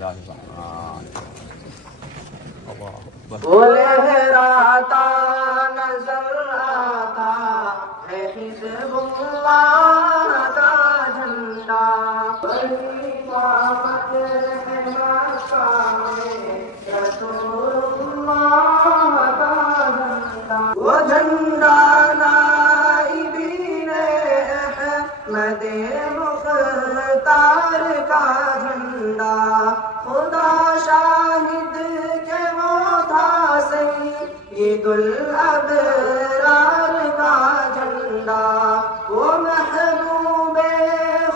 الله الرحمن الله أكبر. وہ لہراتا نظر آتا ہے حزب اللہ کا جھنڈا، بڑی طاقت ہے مکہ میں رسول اللہ کا جھنڈا، وہ جھنڈا نائبین احمد مختار کا جھنڈا، خدا شاہد کہ وہ تھا سید الابرار کا جھنڈا، وہ محبوب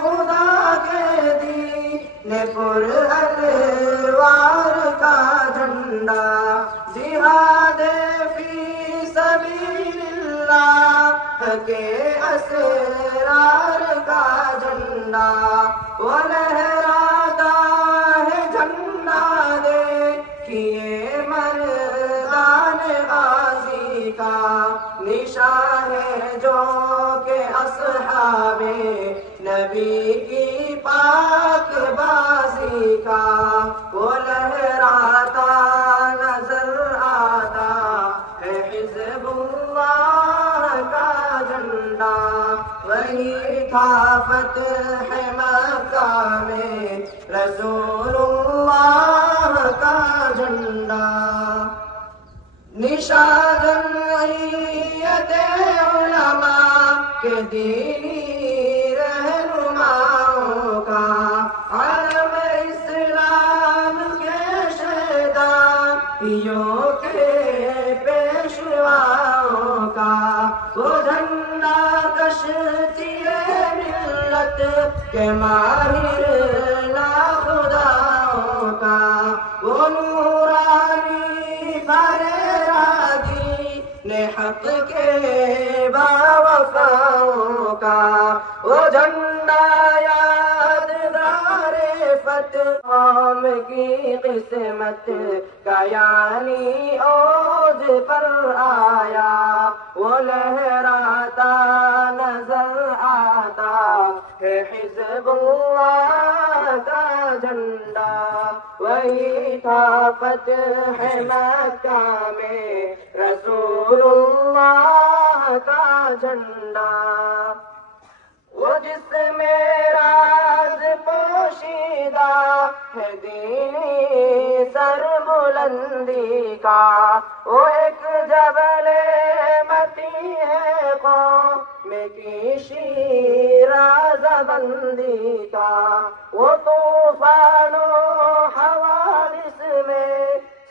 خدا کے دین پر انوار کا جھنڈا، جہاد فی سبیل اللہ کے اسرار کا جھنڈا، وہ لہراتا ہے جھنڈا دیکھیے مردان غازی کا، نشان ہے جو کہ اصحاب نبی کی پاک بازی کا، وہ لہراتا نظر آتا ہے حزب اللہ کا جھنڈا، وہی تھا فتح مکہ میں رسول اللہ کا جھنڈا، نشان جمعیت علماء کے دینی رہنماؤں کا، عالم اسلام کے شہدائیوں کے پیشواؤں کا، وہ جھنڈا کشتی ملت کے ماہر ناخداؤں کا، وہ نورانی نے حق کے باوفاؤں کا، وہ جھنڈا یادگار فتح قوم کی قسمت کا یعنی عود پر آیا، وہ لہراتا نظر آتا ہے حزب اللہ کا جھنڈا، وہی تھا فتح مکہ میں رسول اللہ کا جھنڈا، وہ جس میں راز پوشیدہ ہے دینی سر بلندی کا، وہ ایک جبل متی ہے قوم کی شیراز بندی کا، وہ طوفان و حوادث میں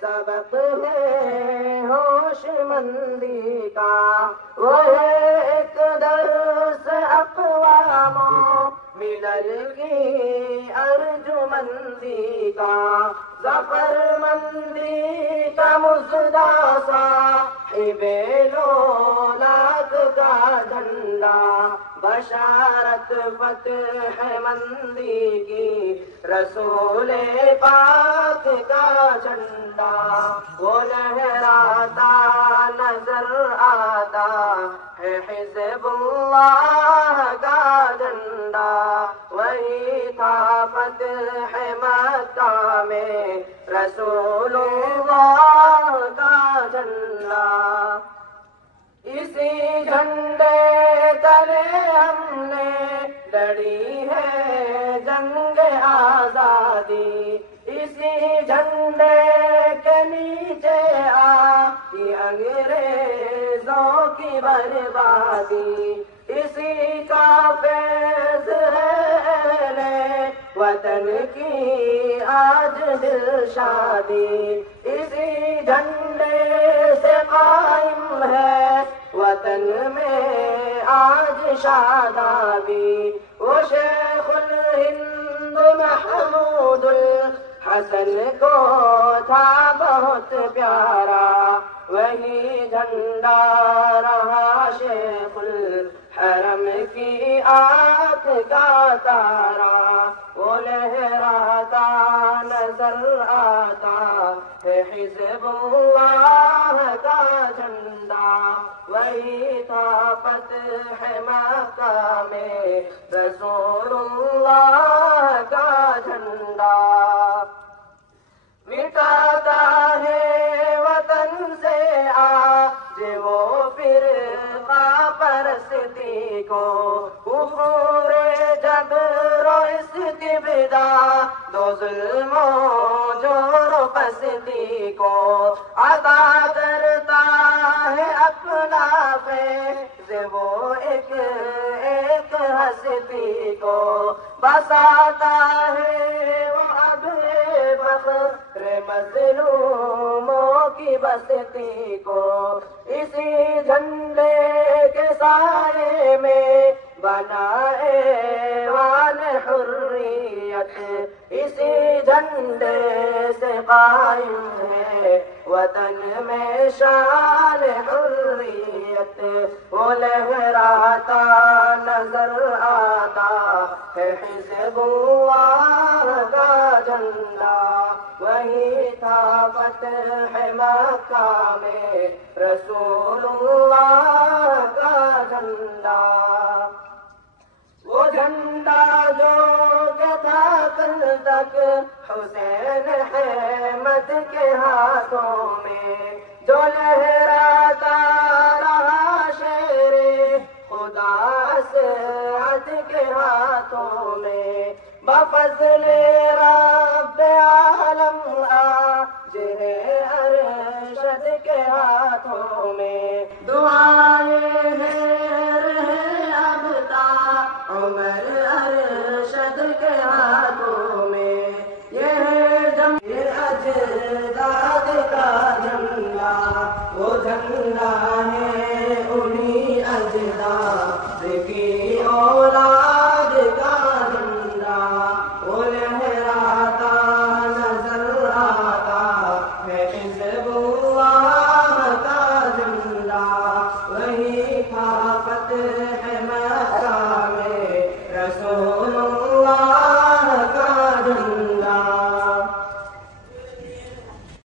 سبق ہے ہوش مندی کا، وہ ایک درس اقوام ملل کی ارجمندی کا، ظفر مندی کا مژدہ صاحب لولاک کا جھنڈا، بشارت فتح مندی کی رسول پاک کا جھنڈا، وہ لہراتا نظر آتا ہے حزب اللہ کا جھنڈا، وہی تھا فتح مکہ میں رسول اللہ کا جھنڈا، اسی جھنڈے تلے ہم نے لڑی ہے جنگ آزادی، اسی جھنڈے کے نیچے آئی انگریزوں کی بربادی، اسی کا فیض ہے اہل وطن کی آج دل شادی، اسی جھنڈے سے قائم ہے وطن میں آج شادابی، وہ شیخ الہند محمود الحسن کو تھا بہت پیارا، وہی جھنڈا رہا شیخ الحرم کی آنکھ کا تارا، وہ لہراتا نظر آتا ہے حزب اللہ کا جھنڈا، وہی تھا فتح مکہ میں رسول اللہ کا جھنڈا، ابدا دو ظلم و جور و پستی کو عطا کرتا ہے اپنا فیض وہ ایک ایک ہستی کو بساتا ہے وہ اب فخر مظلوموں کی بستی کو اسی جھنڈے کے سائے میں بنا ایوان حریت اسی جھنڈے سے قائم ہے وطن میں شان حریت وہ لہراتا نظر آتا ہے حزب اللہ کا جھنڈا وہی تھا فتح مکہ میں رسول اللہ کا جھنڈا وہ جھنڈا جو کہ تھا کل تک حسین احمد کے ہاتھوں میں جو لہراتا رہا شیر خدا اسعد کے ہاتھوں میں بفضل رب عالم آج ہے ارشد کے ہاتھوں میں دعائیں عمر ارشد کے ہاتھوں میں یہ اجداد کا جھنڈا وہ جھنڈا ہے انہی اجداد کی